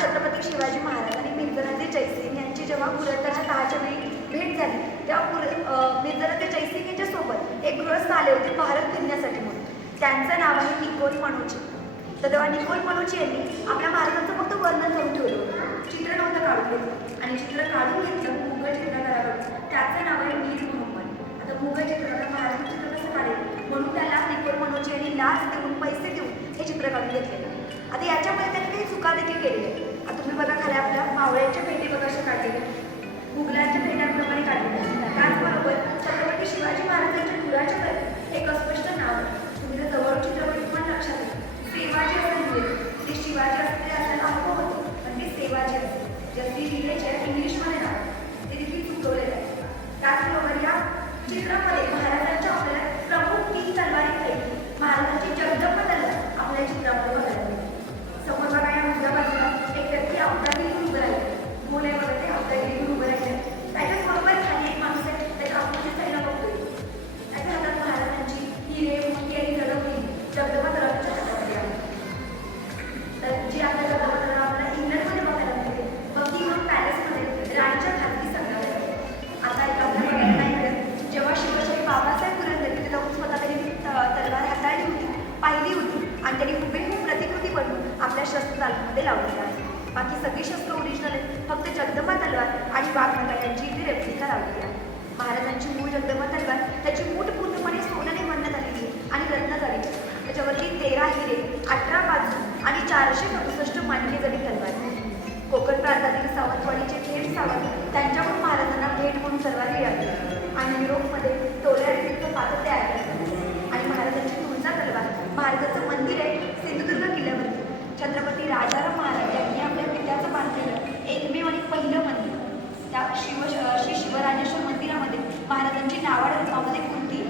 छत्रपती शिवाजी महाराज आणि मिर्जराजे जयसिंग यांची जेव्हा पुरंदरच्या दहाच्या वेळी भेट झाली तेव्हा पुर मिर्जराजे जयसिंग यांच्या सोबत एक गृहस्थ आले होते भारत फिरण्यासाठी म्हणून. त्यांचं नाव आहे निकोल मनोजी. तर तेव्हा निकोल मनोजी यांनी आपल्या महाराजांचं फक्त वर्णन करून ठेवलं होतं. चित्र नव्हतं काढून घेतलं. आणि चित्र काढून घेतलं मुघल चित्रकारावर. त्याचं नाव आहे मीर मोहम्मद. आता मुघल चित्रकार महाराजांचं चित्र कसं काढेल? म्हणून त्याला निकोल मनोजी यांनी लाच देऊन पैसे देऊन हे चित्र काढून घेतलेलं. आता याच्यामध्ये त्यांनी काही चुका देखील केली आहे आता तुम्ही बघा खाली आपल्या मावळ्यांच्या भेटी बघा अशा काढलेल्या मुघलांच्या भेटांप्रमाणे काढलेल्या त्याचबरोबर छत्रपती शिवाजी महाराजांच्या मुलाच्या कडे एक अस्पष्ट नाव तुम्ही जर जवळ चित्रपटी पण लक्षात येईल सेवाजी असं लिहिलेलं ते शिवाजी असते ते आपल्याला अनुभव होतो. पण ते सेवाजी असते जसे लिहिल्याचे इंग्लिशमध्ये नाव ते देखील चुकवलेलं आहे. त्याचबरोबर या चित्रामध्ये शस्त्र तालमीमध्ये लावलेलं आहे बाकी सगळी शस्त्र ओरिजिनल आहेत. फक्त जगदंबा तलवार आणि वाघनगर यांची इथे रेप्लिका लावलेली आहे. महाराजांची मूळ जगदंबा तलवार त्याची मूठ पूर्णपणे सोन्याने बनण्यात आलेली आणि रत्न झाली त्याच्यावरती तेरा हिरे अठरा बाजू आणि चारशे सदुसष्ट मांडली जरी तलवार. कोकण प्रांतातील सावंतवाडीचे थेट सावंत त्यांच्याकडून महाराजांना भेट म्हणून तलवार मिळाली आणि युरोपमध्ये टोल्यारीचं पात्र तयार केलं आणि महाराजांची तुळजा तलवार महाराजांचं मंदिर आहे सिंधुदुर्ग किल्ल्यावरती छत्रपती राजाराम महाराज यांनी आपल्या पित्याचं बांधलेलं एकमेव आणि पहिलं मंदिर त्या शिव श्री शिवराजेश्वर मंदिरामध्ये महाराजांची नावाड रूपामध्ये मूर्ती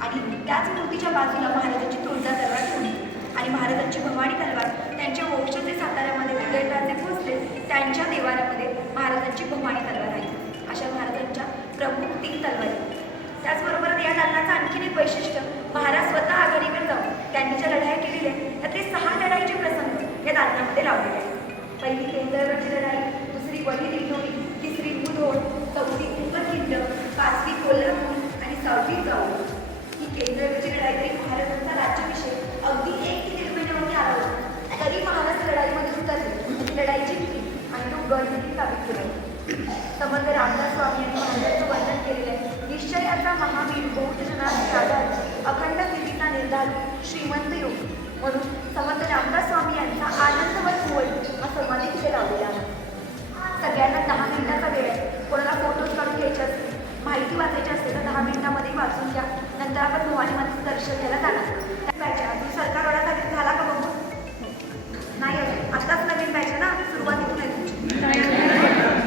आणि त्याच मूर्तीच्या बाजूला महाराजांची तुळजा तलवार ठेवली. आणि महाराजांची भवानी तलवार त्यांच्या वंशाचे साताऱ्यामध्ये उदयराजे पोहोचले त्यांच्या देवाऱ्यामध्ये महाराजांची भवानी तलवार आहे. अशा महाराजांच्या प्रमुख तीन तलवारी. त्याचबरोबर या दालनाचं आणखीन एक वैशिष्ट्य महाराज स्वतः आघाडीवर जाऊन त्यांनी ज्या लढाया केलेल्या आहेत तर ते सहा लढाईचे प्रसंग या दालनामध्ये लावलेले आहेत. पहिली केंद्रची लढाई दुसरी वही दिंडोरी तिसरी मुधोड म्हणून समर्थ रामदास स्वामी यांचा आनंदवत होय हा समाधी तिथे लावलेला आहे. सगळ्यांना दहा मिनिटाचा वेळ आहे. कोणाला फोटोज काढून घ्यायचे असतील माहिती वाचायची असेल तर दहा मिनिटामध्ये वाचून घ्या. नंतर आपण भवानी मातेचं दर्शन घ्यायला जाणार. त्या बॅच आहे. अजून सरकार वडासाठी झाला का बघू? नाही अजून. आत्ताच नवीन बॅच आहे ना? सुरुवातीतून आहे तुमची.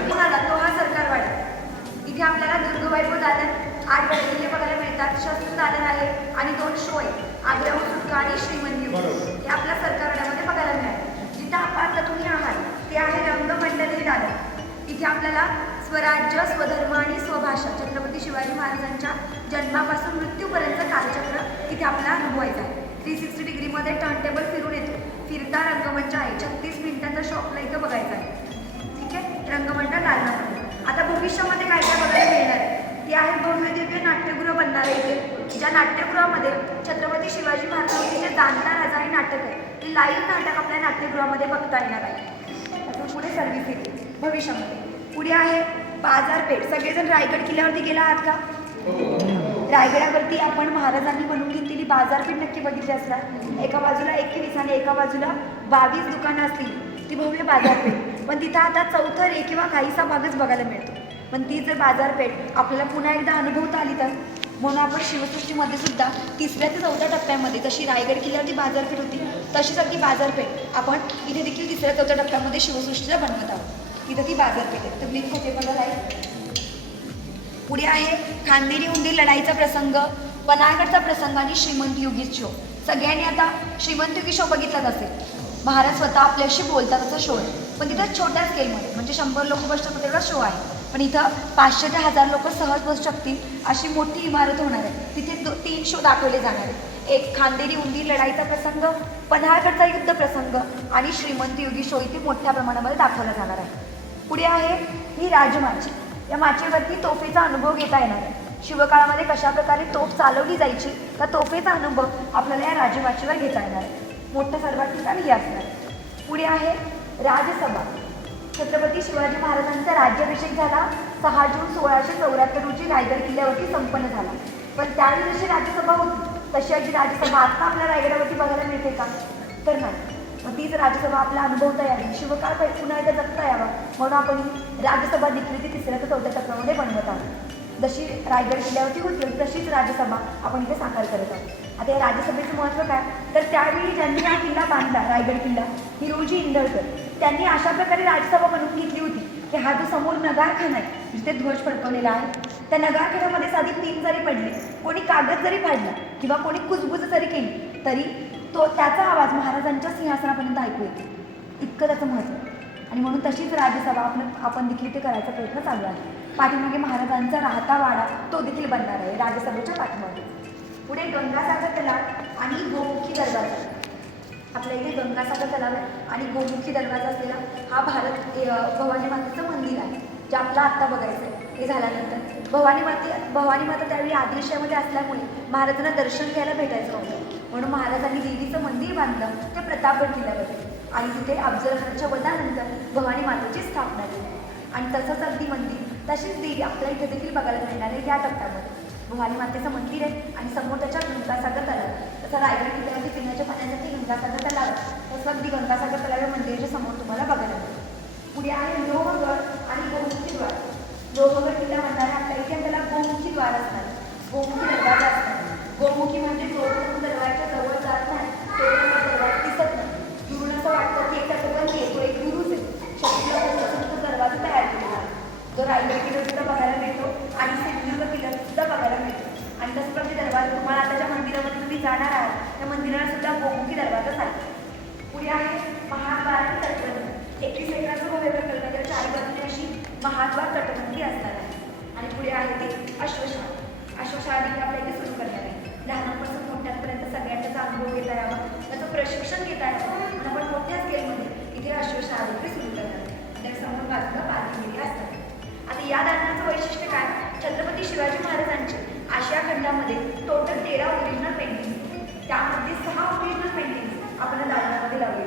कोण आला तो हा सरकार वाडा इथे आपल्याला दुर्गवैभव दालन आठ किल्ले बघायला मिळतात. शस्त्र दालन आहे आणि दोन शो आहेत. आग्र्याहून सुटका आणि श्रीमंदिर हे आपल्या सरकारवाड्यामध्ये बघायला मिळाले. जिथं आपण तुम्ही आहात ते आहे रंगमंडल हे दालन इथे आपल्याला स्वराज्य स्वधर्म आणि स्वभाषा छत्रपती शिवाजी महाराजांच्या जन्मापासून मृत्यूपर्यंत कालचक्र इथे आपल्याला अनुभवायचं आहे. थ्री सिक्स्टी डिग्रीमध्ये टर्न टेबल फिरून येतो. फिरता रंगमंच आहे. छत्तीस मिनिटांचा शो आपला इथं बघायचा आहे. ठीक आहे? रंगमंडळ दालनामध्ये आता भविष्यामध्ये काय काय बघायला मिळणार आहे? ते आहे भव्य दिव्य नाट्यगृह बनणार आहे इथे. ज्या नाट्यगृहामध्ये छत्रपती शिवाजी महाराजांचे जे जाणता राजा हे नाटक आहे ते लाईव्ह नाटक आपल्या नाट्यगृहामध्ये बघता येणार आहे. अजून पुढे सर्व्हिस येते भविष्यामध्ये. पुढे आहे बाजारपेठ. सगळेजण रायगड किल्ल्यावरती गेला आहात का? रायगडावरती आपण महाराजांनी बनवून घेतलेली बाजारपेठ नक्की बघितली असणार. एका बाजूला एकवीस आणि एका बाजूला बावीस दुकानं असतील ती भव्य बाजारपेठ. पण तिथं आता चौथं रे किंवा काहीसा भागच बघायला मिळतो. पण ती जर बाजारपेठ आपल्याला पुन्हा एकदा अनुभवता आली तर म्हणून आपण शिवसृष्टीमध्ये सुद्धा तिसऱ्या ते चौथ्या टप्प्यामध्ये जशी रायगड किल्ल्यावरती बाजारपेठ होती तशीच अगदी बाजारपेठ आपण इथे देखील तिसऱ्या चौथ्या टप्प्यामध्ये शिवसृष्टीला बनवत आहोत. इथं ती बाजारपेठ आहे. तर मी होते बघा राईट पुढे आहे खांदेरी उंदीर लढाईचा प्रसंग पनाळगडचा प्रसंग आणि श्रीमंत योगी शो. सगळ्यांनी आता श्रीमंत योगी शो बघितलाच असेल. महाराज स्वतः आपल्याशी बोलतात असा शो आहे. पण तिथं छोट्या स्केलमध्ये म्हणजे शंभर लोक बसू तेवढा शो आहे. पण इथं पाचशे ते हजार लोक सहज बसू शकतील अशी मोठी इमारत होणार आहे. तिथे दो तीन शो दाखवले जाणार आहेत. एक खांदेरी उंदीर लढाईचा प्रसंग पन्हाळगडचा युद्ध प्रसंग आणि श्रीमंत युगी शो इथे मोठ्या प्रमाणामध्ये दाखवला जाणार आहे. पुढे आहे ही राजमाची. या माचेवरती तोफेचा अनुभव घेता येणार आहे. शिवकाळामध्ये कशा प्रकारे तोफ चालवली जायची त्या तोफेचा अनुभव आपल्याला या राजमाचीवर घेता येणार आहे. मोठं सर्वात ठिकाणी हे असणार पुढे आहे राजसभा छत्रपती शिवाजी महाराजांचा राज्याभिषेक झाला. सहा जून सोळाशे चौऱ्याहत्तर रोजी रायगड किल्ल्यावरती संपन्न झाला. पण त्यावेळी जशी राज्यसभा होती तशी अशी राज्यसभा आता आपल्या रायगडावरती बघायला मिळते का? तर नाही. मग तीच राज्यसभा आपला अनुभवता यावी शिवकाळ पुन्हा एकदा जगता यावा. म्हणून आपण राज्यसभा देखील ती तिसऱ्या ते चौथ्या टप्प्यामध्ये बनवत आहोत. जशी रायगड किल्ल्यावरती होती तशीच राज्यसभा आपण इथे साकार करत आहोत. आता या राज्यसभेचं महत्त्व काय? तर त्यावेळी ज्यांनी हा किल्ला बांधला रायगड किल्ला ही रोजी इंदळकर. त्यांनी अशा प्रकारे राजसभा बनवून घेतली होती की हा जो समोर नगारखाना आहे म्हणजे जिथे ध्वज फडकवलेला आहे त्या नगारखान्यामध्ये साधी पिन जरी पडली कोणी कागद जरी फाडला किंवा कोणी कुजबुज जरी केली तरी तो त्याचा आवाज महाराजांच्या सिंहासनापर्यंत ऐकू येतो. इतकं त्याचं महत्त्व. आणि म्हणून तशीच राज्यसभा आपण आपण देखील ते करायचा प्रयत्न चालू आहे. पाठीमागे महाराजांचा राहता वाडा तो देखील बनणार आहे राज्यसभेच्या पाठीमागे. पुढे गंगासागर तलाव आणि गोमुखी दरवाजा आपल्या इथे गंगासागर तलाव आहे आणि गोमुखी दरवाजा असलेला हा भारत भवानी मातेचं मंदिर आहे जे आपलं आत्ता बघायचं आहे. हे झाल्यानंतर. भवानी माते भवानी माता त्यावेळी आदिलशामध्ये असल्यामुळे महाराजांना दर्शन घ्यायला भेटायचं होतं. म्हणून महाराजांनी देवीचं मंदिर बांधलं ते प्रतापगड किल्ल्यामध्ये. आणि तिथे अफजलखानच्या वधानंतर भवानी मातेची स्थापना केली आणि तसंच अगदी मंदिर तशीच देवी आपल्या इथे देखील बघायला मिळणार आहे या टप्प्यामध्ये भवानी मातेचं मंदिर आहे आणि समोर त्याच्या गंगासागर तलाव आहे. तसं रायगड किल्ल्यावरती पिण्याच्या पाण्यासाठी गंगासागर तलाव आहे. तसं अगदी गंगासागर तलाव मंदिराच्या समोर तुम्हाला बघायला मिळेल. पुढे आहे लोहगड आणि गोमुखी द्वार. लोहगड किल्ला म्हणणारे आपल्या इथे त्याला गोमुखी द्वार असणार. गोमुखी दरवाजा असणार. गोमुखी म्हणजे जोपर्यंत दरवाजाच्या जवळ जात नाही. तोपर्यंत दरवाजा दिसत नाही. दुरून असं वाटतं की एक त्याचं पण एक गुरुच आहे शक्तीला तो दरवाजा तयार केलेला जो रायगड किल्ला सुद्धा बघायला मिळतो आणि सिंधुदुर्ग किल्ला सुद्धा बघायला मिळतो आणि तसं पण ते दरवाजा तुम्हाला आता ज्या मंदिरामध्ये तुम्ही जाणार आहात त्या मंदिराला सुद्धा गोमुखी दरवाजाच आहे पुढे आहे महाद्वार तटबंदी. एकवीस एकराचं भव्य प्रकल्प आहे. बाजूने अशी महाद्वार तटबंदी असणार आहे. आणि पुढे आहे ती अश्वशाळा अश्वशाळा देखील आपल्या इथे सुरू करणार आहे लहानपासून मोठ्यांपर्यंत सगळ्यांचा त्याचा अनुभव घेता यावा त्याचं प्रशिक्षण घेता यावं. आणि आपण मोठ्या स्केलमध्ये इथे अश्वशाळा देखील सुरू करणार आहे त्या समोर बाजूला पार्किंग असतात. आता या दालनाचं वैशिष्ट्य काय? छत्रपती शिवाजी महाराजांचे आशिया खंडामध्ये टोटल तेरा ओरिजिनल पेंटिंग त्यामध्ये सहा ओरिजिनल पेंटिंग आपण दालनामध्ये लावले.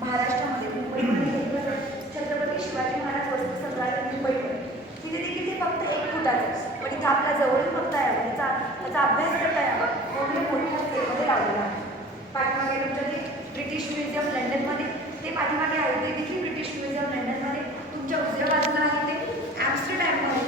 महाराष्ट्रामध्ये मुंबईमध्ये छत्रपती शिवाजी महाराज वस्तू संग्रहालय मुंबईमध्ये तिथे देखील ते फक्त एक फुटाचं पण इथे आपल्या जवळ फक्त यावं त्याचा त्याचा अभ्यास करता यावा म्हणून मोठ्या स्केलमध्ये लावलेला आहे. पाठीमागे तुमच्या ते ब्रिटिश म्युझियम लंडनमध्ये ते पाठीमागे आहे. ते देखील ब्रिटिश म्युझियम लंडनमध्ये तुमच्या उजव्या बाजूला आहे ते ॲम्स्टरडॅममध्ये